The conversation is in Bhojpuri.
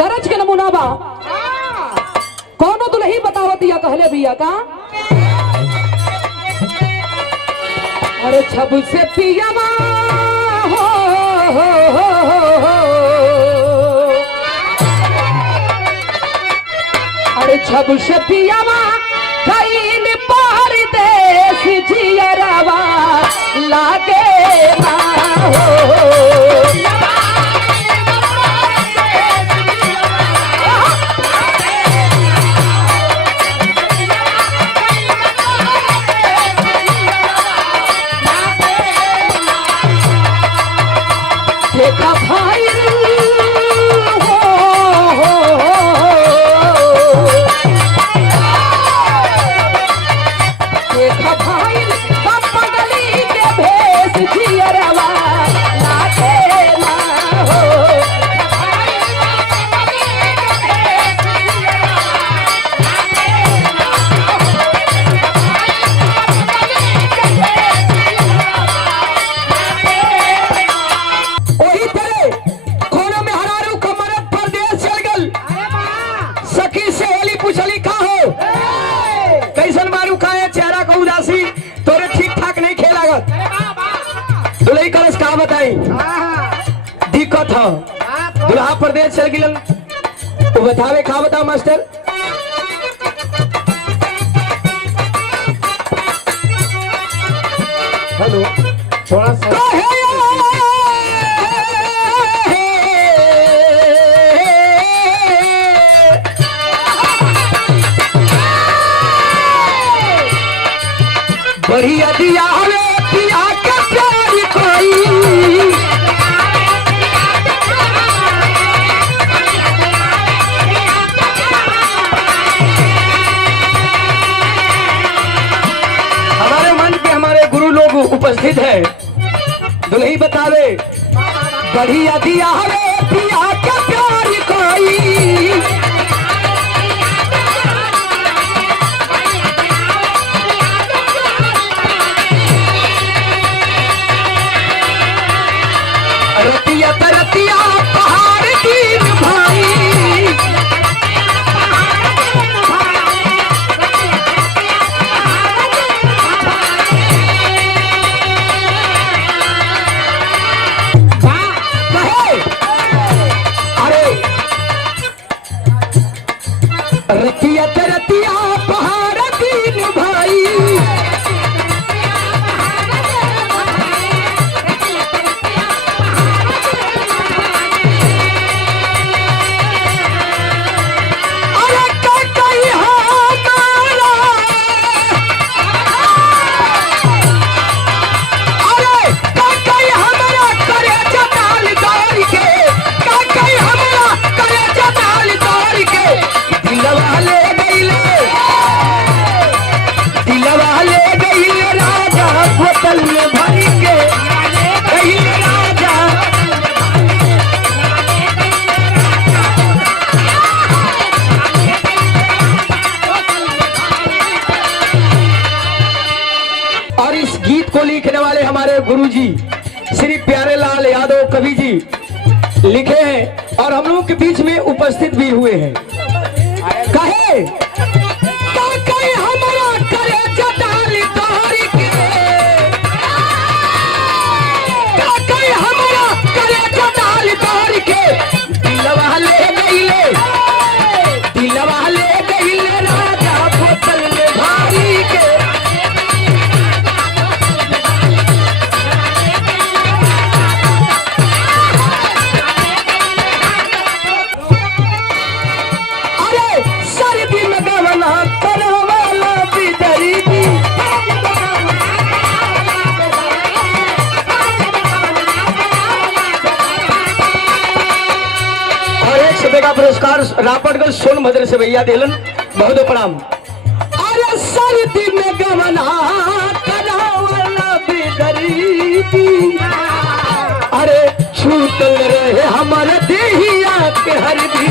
तरज के नमूना बा कौनो दुल्ही बतावतिया कहले बिया का अरे छब से पियावा हो अरे छब से पियावा गईल परदेस जियरवा लागे ना हो देखा भाई देखा भाई पगली के भेस जियरवा लागे ना हो पूछली का हो कैसन मारू काहे चेहरा का उदासी तोरे ठीक ठाक नहीं खेलागत दुल्ही कलश का बताई दिक्कत हो दुल्हा प्रदेश चल गिलन वो बतावे का बताओ मास्टर हेलो थोड़ा सा बढ़िया दिया रे पिया के प्यारी कोई हमारे मन के हमारे गुरु लोग उपस्थित है दुल्ही बतावे बढ़िया दिया रे पिया के प्यारी कोई रतिया तरतिया पहाड़ की भाई अरे रतिया तरतिया पहाड़ की भाई और इस गीत को लिखने वाले हमारे गुरुजी श्री प्यारेलाल यादव कवि जी लिखे हैं और हम लोगों के बीच में उपस्थित भी हुए हैं कहे हमारा करे जटाली तोहरी के हमारा करे जटाली तोहरी के दिलवा ले गईले राजा बोतल में भारी के का पुरस्कार रापटगंज सोनभद्र से भैया दिलन बहुत प्रणाम। अरे सर्दी में गमना करावला बेदरीदी अरे छूटल रहे हमारे देहिया के हरदी